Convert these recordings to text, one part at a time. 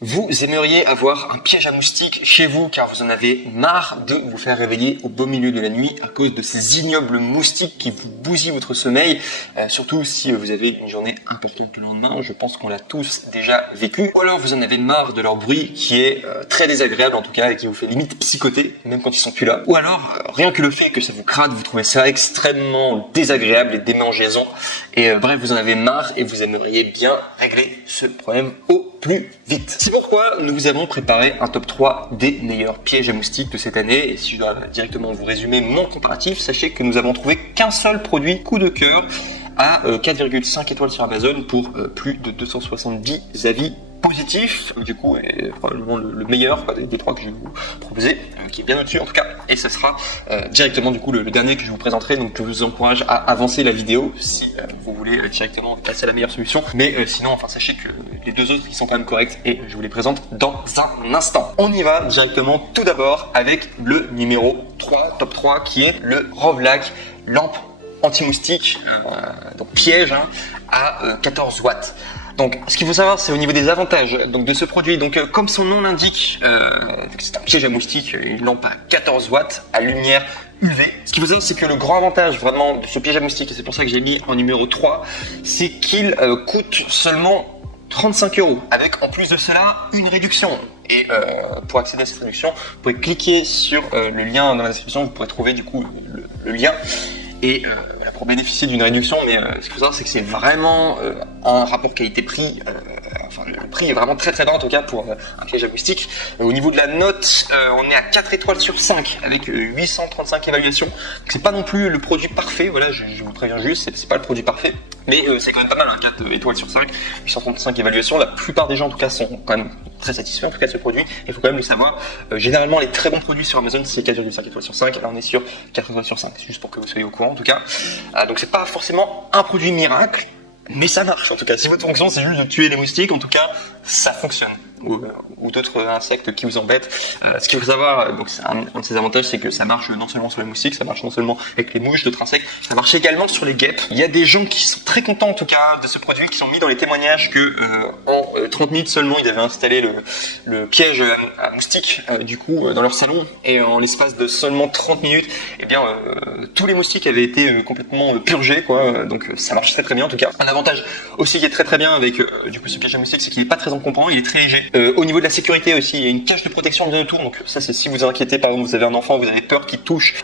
Vous aimeriez avoir un piège à moustiques chez vous car vous en avez marre de vous faire réveiller au beau milieu de la nuit à cause de ces ignobles moustiques qui vous bousillent votre sommeil, surtout si vous avez une journée importante le lendemain, je pense qu'on l'a tous déjà vécu. Ou alors vous en avez marre de leur bruit qui est très désagréable en tout cas et qui vous fait limite psychoter même quand ils sont plus là. Ou alors rien que le fait que ça vous crade, vous trouvez ça extrêmement désagréable et démangeaisant et bref vous en avez marre et vous aimeriez bien régler ce problème au plus vite. C'est pourquoi nous vous avons préparé un top 3 des meilleurs pièges à moustiques de cette année. Et si je dois directement vous résumer mon comparatif, sachez que nous avons trouvé qu'un seul produit coup de cœur à 4,5 étoiles sur Amazon pour plus de 270 avis positif, du coup est probablement le meilleur des trois que je vais vous proposer, qui est bien au-dessus en tout cas, et ce sera directement du coup le dernier que je vous présenterai. Donc je vous encourage à avancer la vidéo si vous voulez directement passer à la meilleure solution, mais sinon enfin sachez que les deux autres ils sont quand même corrects et je vous les présente dans un instant. On y va directement tout d'abord avec le numéro 3, top 3, qui est le Rovlac lampe anti-moustique, donc piège à 14 watts. Donc, ce qu'il faut savoir, c'est au niveau des avantages donc de ce produit. Donc, comme son nom l'indique, c'est un piège à moustiques, une lampe à 14 watts à lumière UV. Ce qu'il faut savoir, c'est que le grand avantage vraiment de ce piège à moustiques, et c'est pour ça que j'ai mis en numéro 3, c'est qu'il coûte seulement 35 €, avec en plus de cela une réduction. Et pour accéder à cette réduction, vous pouvez cliquer sur le lien dans la description, vous pourrez trouver du coup le lien. Et voilà, pour bénéficier d'une réduction, mais ce qu'il faut savoir, c'est que c'est vraiment un rapport qualité-prix. Enfin, le prix est vraiment très très bas en tout cas pour un piège à moustiques. Au niveau de la note, on est à 4 étoiles sur 5 avec 835 évaluations. C'est pas non plus le produit parfait, voilà, je vous préviens juste, c'est pas le produit parfait. Mais c'est quand même pas mal, 4 étoiles sur 5, 835 évaluations. La plupart des gens en tout cas sont quand même très satisfaits en tout cas de ce produit. Il faut quand même le savoir. Généralement, les très bons produits sur Amazon, c'est 4,5 étoiles sur 5. Là, on est sur 4 étoiles sur 5. C'est juste pour que vous soyez au courant en tout cas. Donc c'est pas forcément un produit miracle, mais ça marche en tout cas. Si votre fonction c'est juste de tuer les moustiques, en tout cas, ça fonctionne. Ou d'autres insectes qui vous embêtent. Ce qu'il faut savoir, donc c'est un de ses avantages, c'est que ça marche non seulement sur les moustiques, ça marche non seulement avec les mouches, d'autres insectes, ça marche également sur les guêpes. Il y a des gens qui sont très contents en tout cas de ce produit, qui sont mis dans les témoignages que en 30 minutes seulement, ils avaient installé le piège à moustiques du coup dans leur salon, et en l'espace de seulement 30 minutes, eh bien tous les moustiques avaient été complètement purgés quoi. Donc ça marche très très bien en tout cas. Un avantage aussi qui est très très bien avec du coup ce piège à moustiques, c'est qu'il est pas très encombrant, il est très léger. Au niveau de la sécurité aussi, il y a une cage de protection bien autour, donc ça c'est si vous inquiétez, par exemple vous avez un enfant, vous avez peur qu'il touche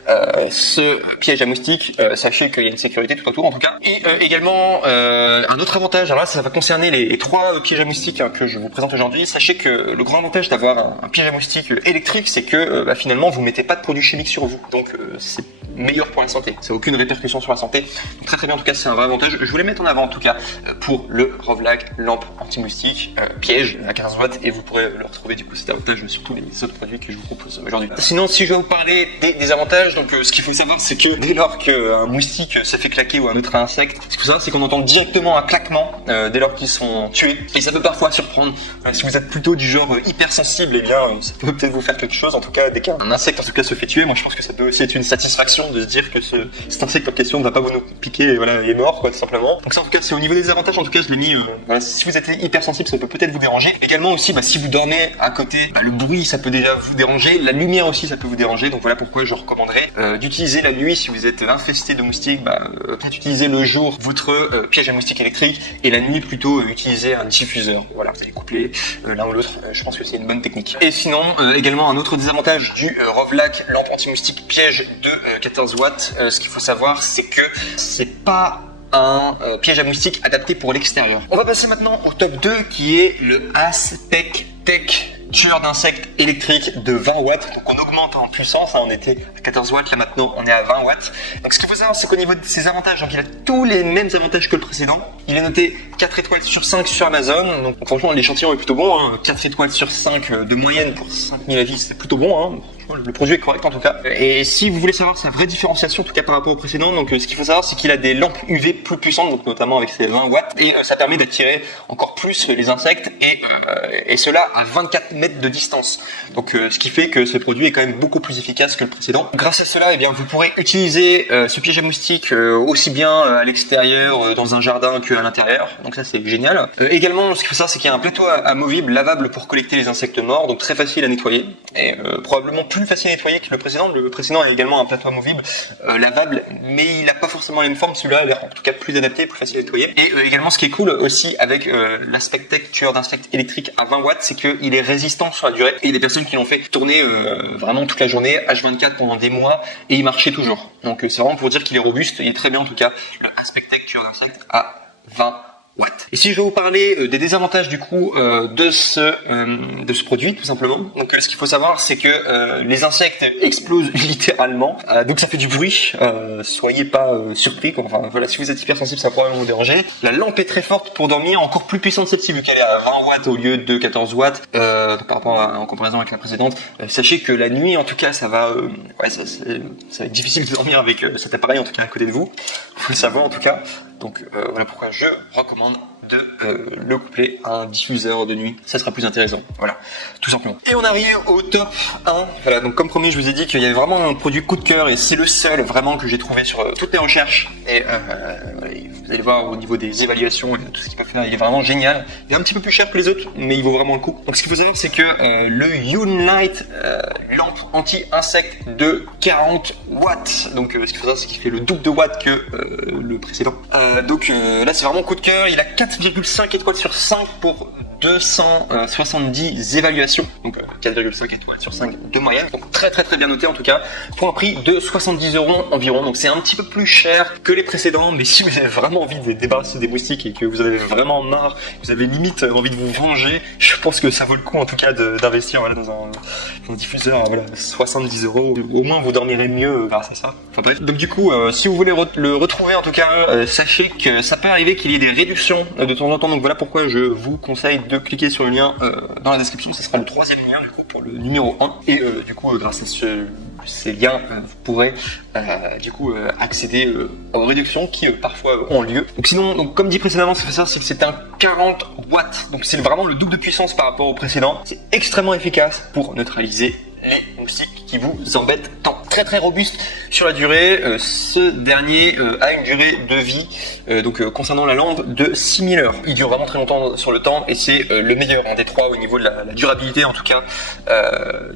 ce piège à moustiques, sachez qu'il y a une sécurité tout autour en tout cas. Et également un autre avantage, alors là ça va concerner les 3 pièges à moustiques que je vous présente aujourd'hui. Sachez que le grand avantage d'avoir un piège à moustiques électrique, c'est que finalement vous mettez pas de produits chimiques sur vous, donc c'est meilleur pour la santé, ça n'a aucune répercussion sur la santé, donc très très bien en tout cas, c'est un vrai avantage. Je voulais mettre en avant en tout cas pour le Rovlac lampe anti-moustique piège à 15 watts, et vous pourrez le retrouver du coup cet avantage sur tous les autres produits que je vous propose aujourd'hui. Sinon, si je vais vous parler des avantages, donc ce qu'il faut savoir, c'est que dès lors qu'un moustique se fait claquer ou un autre insecte, ce qu'il faut savoir, c'est qu'on entend directement un claquement dès lors qu'ils sont tués, et ça peut parfois surprendre. Si vous êtes plutôt du genre hypersensible, eh bien ça peut peut-être vous faire quelque chose. En tout cas, dès qu'un insecte en tout cas se fait tuer, moi je pense que ça peut aussi être une satisfaction de se dire que cet insecte en question ne va pas vous piquer, et voilà, il est mort quoi tout simplement. Donc ça en tout cas c'est au niveau des avantages, en tout cas je l'ai mis. Voilà, si vous êtes hypersensible, ça peut peut-être vous déranger. Également aussi, si vous dormez à côté, le bruit ça peut déjà vous déranger, la lumière aussi ça peut vous déranger, donc voilà pourquoi je recommanderais d'utiliser la nuit si vous êtes infesté de moustiques, peut-être utiliser le jour votre piège à moustiques électrique, et la nuit plutôt utiliser un diffuseur. Voilà, vous allez coupler l'un ou l'autre, je pense que c'est une bonne technique. Et sinon, également un autre désavantage du Rovlac lampe anti-moustique piège de 14 watts, ce qu'il faut savoir, c'est que c'est pas un piège à moustiques adapté pour l'extérieur. On va passer maintenant au top 2 qui est le Aztec Tech tueur d'insectes électrique de 20 watts. Donc on augmente en puissance, on était à 14 watts, là maintenant on est à 20 watts. Donc ce qu'il faut savoir, c'est qu'au niveau de ses avantages, donc il a tous les mêmes avantages que le précédent. Il est noté 4 étoiles sur 5 sur Amazon, donc franchement l'échantillon est plutôt bon, 4 étoiles sur 5 de moyenne pour 5000 avis, c'est plutôt bon. franchement, le produit est correct en tout cas. Et si vous voulez savoir sa vraie différenciation, en tout cas par rapport au précédent, donc ce qu'il faut savoir, c'est qu'il a des lampes UV plus puissantes, donc notamment avec ses 20 watts, et ça permet d'attirer encore plus les insectes, et cela à 24 mètres de distance. Donc ce qui fait que ce produit est quand même beaucoup plus efficace que le précédent. Grâce à cela, eh bien, vous pourrez utiliser ce piège à moustiques aussi bien à l'extérieur, dans un jardin, qu'à l'intérieur. Donc ça, c'est génial. Également, ce qu'il faut savoir, c'est qu'il y a un plateau amovible, lavable pour collecter les insectes morts, donc très facile à nettoyer, et probablement plus facile à nettoyer que le précédent. Le précédent a également un plateau amovible, lavable, mais il n'a pas forcément la même forme. Celui-là a l'air en tout cas plus adapté, plus facile à nettoyer. Et également, ce qui est cool aussi avec l'Aspectec tueur d'insectes électrique à 20 watts, c'est qu'il est résistant sur la durée. Et il y a des personnes qui l'ont fait tourner vraiment toute la journée, H24 pendant des mois, et il marchait toujours. Donc c'est vraiment pour dire qu'il est robuste, il est très bien en tout cas, le Aspectec tueur d'insectes à 20 watts. Et si je vais vous parler des désavantages du coup de ce produit tout simplement, donc ce qu'il faut savoir, c'est que les insectes explosent littéralement, donc ça fait du bruit, soyez pas surpris quoi. Enfin voilà, si vous êtes hypersensible, ça va probablement vous déranger. La lampe est très forte pour dormir, encore plus puissante celle-ci vu qu'elle est à 20 watts au lieu de 14 watts par rapport en comparaison avec la précédente. Sachez que la nuit en tout cas ça va être difficile de dormir avec cet appareil en tout cas à côté de vous, faut le savoir en tout cas. Donc voilà pourquoi je recommande de le coupler à un diffuseur de nuit, ça sera plus intéressant, voilà, tout simplement. Et on arrive au top 1, voilà, donc comme promis je vous ai dit qu'il y avait vraiment un produit coup de cœur, et c'est le seul vraiment que j'ai trouvé sur toutes les recherches, et vous allez voir au niveau des évaluations et tout ce qu'il peut faire, il est vraiment génial. Il est un petit peu plus cher que les autres, mais il vaut vraiment le coup. Donc ce qu'il faut savoir, c'est que le Unite lampe anti-insecte de 40 watts, donc ce qu'il faut savoir, c'est qu'il fait le double de watts que le précédent. Donc là c'est vraiment coup de cœur, il a 4,5 étoiles sur 5 pour 270 évaluations, donc 4,5 étoiles sur 5 de moyenne, donc très bien noté en tout cas, pour un prix de 70 € environ. Donc c'est un petit peu plus cher que les précédents, mais si vous avez vraiment envie de débarrasser des moustiques et que vous avez vraiment marre, vous avez limite envie de vous venger, je pense que ça vaut le coup en tout cas d'investir voilà, dans un diffuseur à 70 €. Au moins vous dormirez mieux grâce à ça. Enfin bref, donc du coup si vous voulez le retrouver en tout cas, sachez que ça peut arriver qu'il y ait des réductions de temps en temps, donc voilà pourquoi je vous conseille de cliquer sur le lien dans la description. Ça sera le 3e lien du coup pour le numéro 1, et du coup grâce à ces liens vous pourrez du coup accéder aux réductions qui parfois ont lieu. Donc sinon, donc, comme dit précédemment, c'est ça, c'est que c'est un 40 watts, donc c'est vraiment le double de puissance par rapport au précédent. C'est extrêmement efficace pour neutraliser les moustiques qui vous embêtent tant. Très robuste sur la durée, ce dernier a une durée de vie concernant la lampe de 6000 heures. Il dure vraiment très longtemps sur le temps, et c'est le meilleur des trois au niveau de la durabilité en tout cas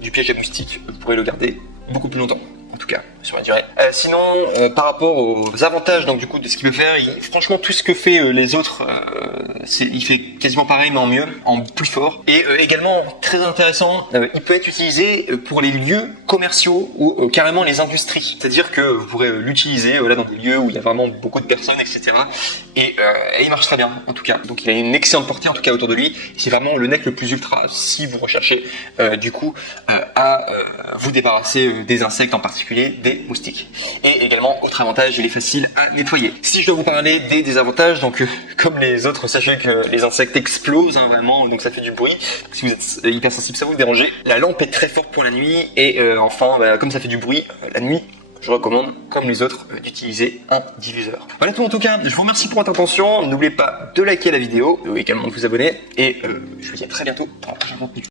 du piège à moustiques. Vous pourrez le garder beaucoup plus longtemps en tout cas sur la durée. Sinon par rapport aux avantages donc du coup de ce qu'il peut faire, franchement tout ce que fait les autres, il fait quasiment pareil mais en mieux, en plus fort, et également très intéressant, il peut être utilisé pour les lieux commerciaux ou carrément les industries, c'est-à-dire que vous pourrez l'utiliser là dans des lieux où il y a vraiment beaucoup de personnes, etc. Et il marche très bien en tout cas, donc il a une excellente portée en tout cas autour de lui. C'est vraiment le net le plus ultra si vous recherchez du coup à vous débarrasser des insectes, en particulier des moustiques. Et également autre avantage, il est facile à nettoyer. Si je dois vous parler des désavantages, donc comme les autres, sachez que les insectes explosent vraiment, donc ça fait du bruit. Si vous êtes hypersensible, ça vous dérange. La lampe est très forte pour la nuit, et enfin comme ça fait du bruit la nuit, je recommande, comme les autres, d'utiliser un diffuseur. Voilà tout en tout cas, je vous remercie pour votre attention, n'oubliez pas de liker la vidéo, également de vous abonner, et je vous dis à très bientôt pour un prochain contenu.